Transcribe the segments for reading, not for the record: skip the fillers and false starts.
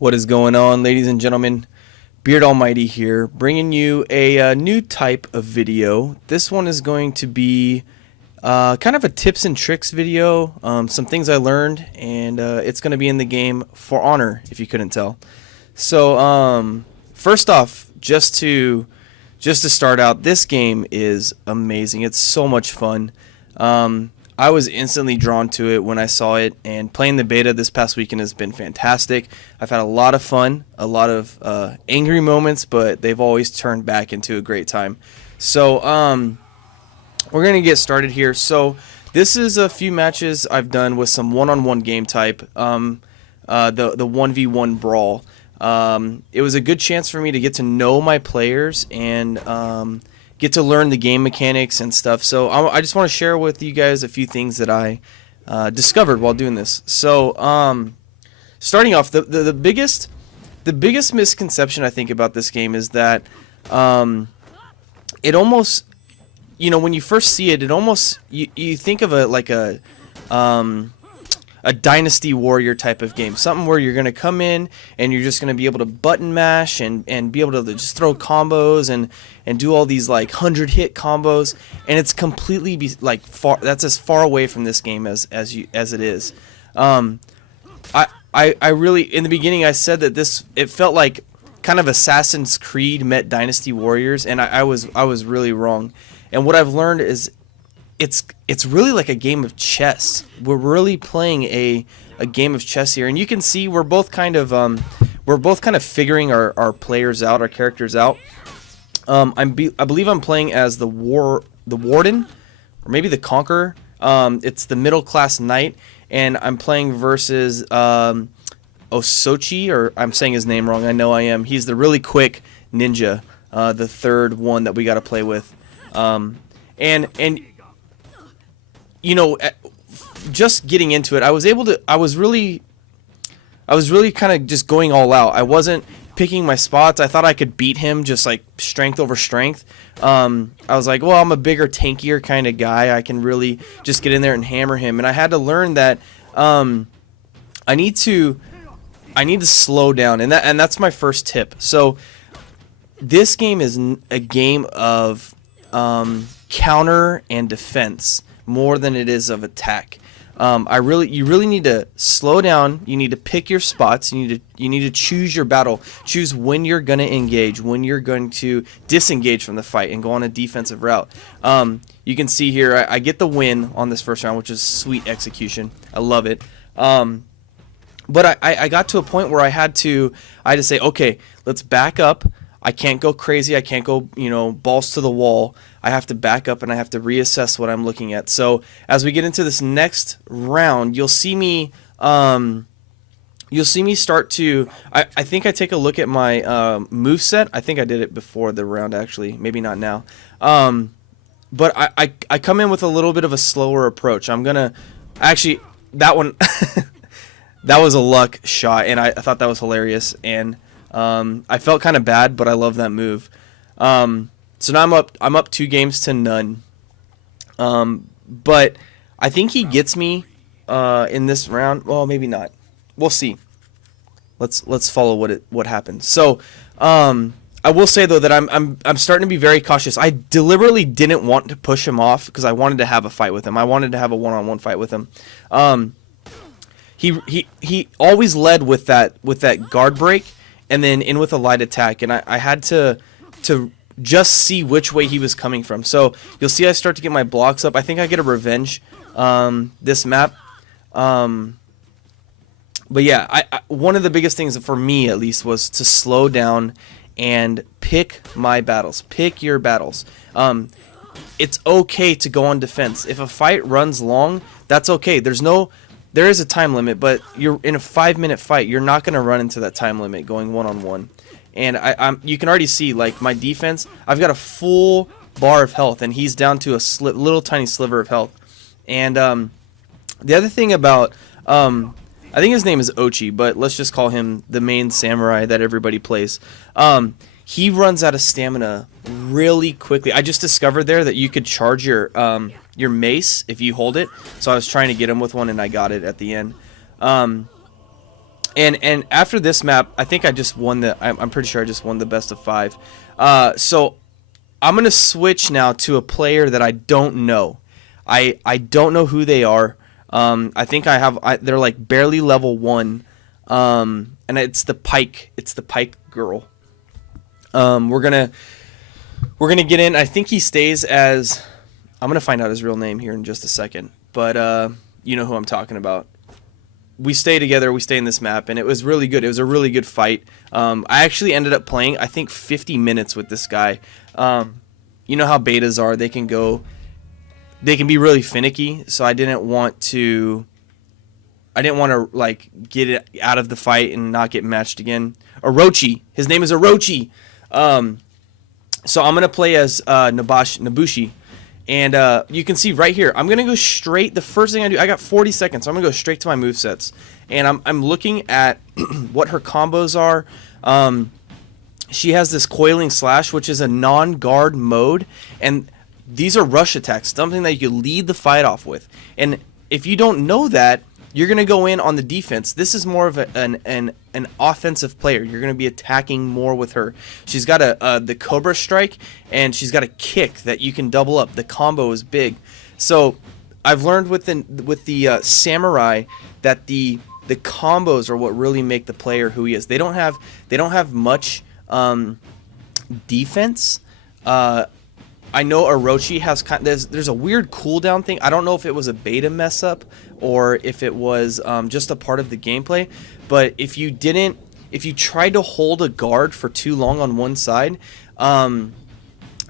What is going on, ladies and gentlemen? Beard Almighty here, bringing you a new type of video. This one is going to be kind of a tips and tricks video, some things I learned, and it's going to be in the game For Honor, if you couldn't tell. So, first off, just to start out, this game is amazing. It's so much fun. I was instantly drawn to it when I saw it, and playing the beta this past weekend has been fantastic. I've had a lot of fun, a lot of angry moments, but they've always turned back into a great time. So we're going to get started here. So this is a few matches I've done with some one-on-one game type, the 1v1 brawl. It was a good chance for me to get to know my players and get to learn the game mechanics and stuff. So I just want to share with you guys a few things that I discovered while doing this. So starting off, the biggest misconception I think about this game is that it almost, when you first see it, it almost you think of it like a Dynasty Warrior type of game, something where you're going to come in and you're just going to be able to button mash and be able to just throw combos and do all these like 100-hit combos, and it's completely that's as far away from this game as it is. I really, in the beginning, I said that it felt like kind of Assassin's Creed met Dynasty Warriors, and I was really wrong. And what I've learned is it's really like a game of chess. We're really playing a game of chess here, and you can see we're both kind of figuring our players out, our characters out. I believe I'm playing as the Warden, or maybe the Conqueror. It's the middle class knight, and I'm playing versus Osochi, or I'm saying his name wrong. I know I am. He's the really quick ninja, the third one that we got to play with, and just getting into it, I was really kind of just going all out. I wasn't picking my spots. I thought I could beat him just like strength over strength. I was like, well, I'm a bigger, tankier kind of guy. I can really just get in there and hammer him. And I had to learn that I need to slow down, and that's my first tip. So this game is a game of counter and defense more than it is of attack. You really need to slow down. You need to pick your spots. You need to choose your battle. Choose when you're going to engage, when you're going to disengage from the fight and go on a defensive route. You can see here I get the win on this first round, which is sweet execution. I love it. But I got to a point where I had to say, okay, let's back up. I can't go crazy. I can't go, balls to the wall. I have to back up and I have to reassess what I'm looking at. So as we get into this next round, you'll see me start to. I think I take a look at my moveset. I think I did it before the round, actually. Maybe not now. But I come in with a little bit of a slower approach. I'm gonna actually that one. That was a luck shot, and I thought that was hilarious. And I felt kind of bad, but I love that move. So now I'm up 2-0. But I think he gets me in this round. Well, maybe not. We'll see. Let's follow what happens. So I will say though that I'm starting to be very cautious. I deliberately didn't want to push him off because I wanted to have a fight with him. I wanted to have a one-on-one fight with him. He always led with that guard break and then in with a light attack, and I had to just see which way he was coming from. So you'll see I start to get my blocks up. I think I get a revenge this map. But yeah, I one of the biggest things for me at least was to slow down and pick my battles. Pick your battles. It's okay to go on defense. If a fight runs long, that's okay. There is a time limit, but you're in a 5-minute fight. You're not going to run into that time limit going one-on-one. And you can already see, like, my defense, I've got a full bar of health, and he's down to a little tiny sliver of health. And the other thing about, I think his name is Ochi, but let's just call him the main samurai that everybody plays. He runs out of stamina really quickly. I just discovered there that you could charge your mace if you hold it. So I was trying to get him with one, and I got it at the end. And after this map, I think I just won the. I'm pretty sure I just won the best of 5. So I'm gonna switch now to a player that I don't know. I don't know who they are. I think they're like barely level 1. And it's the Pyke. It's the Pyke girl. We're gonna get in. I think he stays as. I'm gonna find out his real name here in just a second. But you know who I'm talking about. We stay together. We stay in this map, and it was really good. It was a really good fight. I actually ended up playing, I think, 50 minutes with this guy. You know how betas are. They can be really finicky. So I didn't want to like get it out of the fight and not get matched again. Orochi. His name is Orochi. So I'm gonna play as Nobushi. And you can see right here, I'm going to go straight. The first thing I do, I got 40 seconds. So I'm going to go straight to my movesets. And I'm looking at what her combos are. She has this Coiling Slash, which is a non-guard mode. And these are rush attacks, something that you can lead the fight off with. And if you don't know that, you're going to go in on the defense. This is more of an offensive player. You're going to be attacking more with her. She's got the Cobra Strike, and she's got a kick that you can double up. The combo is big. So I've learned with the Samurai that the combos are what really make the player who he is. They don't have much defense. I know Orochi has there's a weird cooldown thing. I don't know if it was a beta mess up or if it was just a part of the gameplay. But if you tried to hold a guard for too long on one side,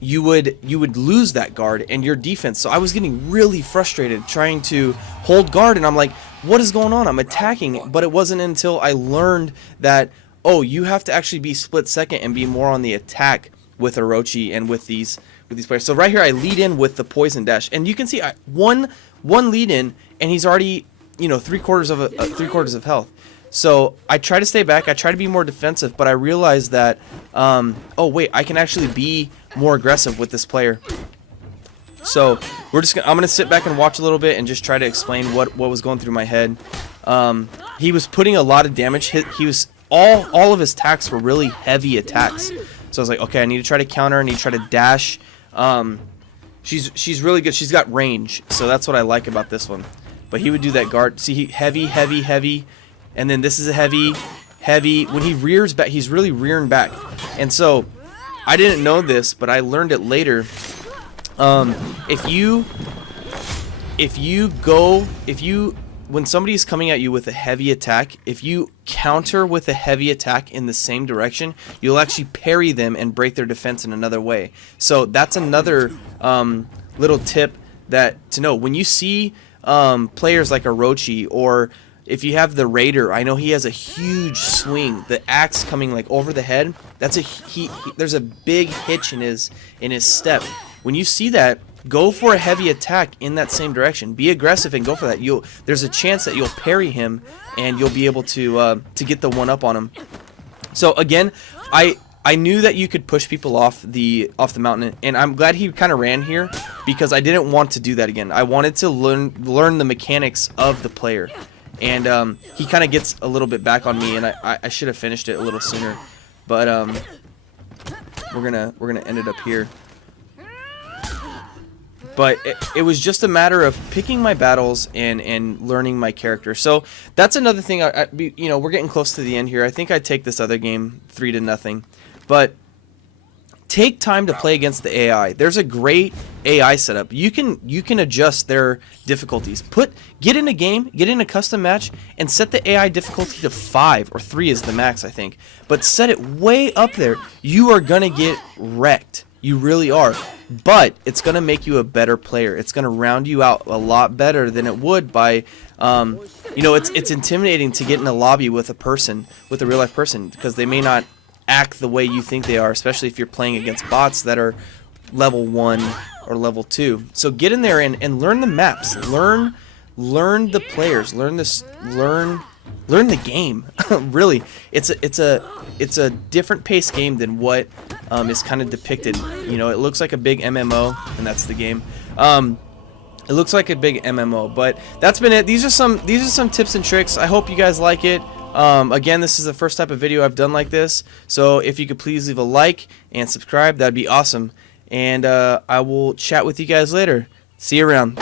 you would lose that guard and your defense. So I was getting really frustrated trying to hold guard, and I'm like, what is going on? I'm attacking, but it wasn't until I learned that, oh, you have to actually be split second and be more on the attack with Orochi and with these players. So right here I lead in with the poison dash, and you can see one lead in and he's already, you know, three quarters of health. So I try to stay back, I try to be more defensive, but I realized that oh wait, I can actually be more aggressive with this player. So I'm gonna sit back and watch a little bit and just try to explain what was going through my head. He was putting a lot of damage. He was all of his attacks were really heavy attacks. So I was like, okay, I need to try to counter, I need to try to dash. She's really good. She's got range, so that's what I like about this one. But he would do that guard. See, heavy, and then this is a heavy. When he rears back, he's really rearing back. And so I didn't know this, but I learned it later. When somebody's coming at you with a heavy attack, if you counter with a heavy attack in the same direction, you'll actually parry them and break their defense in another way. So that's another little tip to know. When you see players like Orochi, or if you have the Raider, I know he has a huge swing, the axe coming like over the head. That's there's a big hitch in his step. When you see that, go for a heavy attack in that same direction. Be aggressive and go for that. There's a chance that you'll parry him and you'll be able to get the one up on him. So again, I knew that you could push people off the mountain, and I'm glad he kind of ran here because I didn't want to do that again. I wanted to learn the mechanics of the player, and he kind of gets a little bit back on me, and I should have finished it a little sooner, but we're gonna end it up here. But it was just a matter of picking my battles and learning my character. So that's another thing. You know, we're getting close to the end here. I think I'd take this other game 3-0. But take time to play against the AI. There's a great AI setup. You can adjust their difficulties. Get in a game, get in a custom match, and set the AI difficulty to 5 or 3 is the max, I think. But set it way up there. You are gonna get wrecked. You really are. But it's going to make you a better player. It's going to round you out a lot better than it would by, you know, it's intimidating to get in a lobby with a real life person, because they may not act the way you think they are, especially if you're playing against bots that are level 1 or level 2. So get in there and learn the maps. Learn the players. Learn the game. Really, it's a different paced game than what is kind of depicted. You know, it looks like a big MMO, and that's the game. It looks like a big MMO, but that's been it. These are some tips and tricks. I hope you guys like it. Again, this is the first type of video I've done like this, so if you could please leave a like and subscribe, that'd be awesome. And I will chat with you guys later. See you around.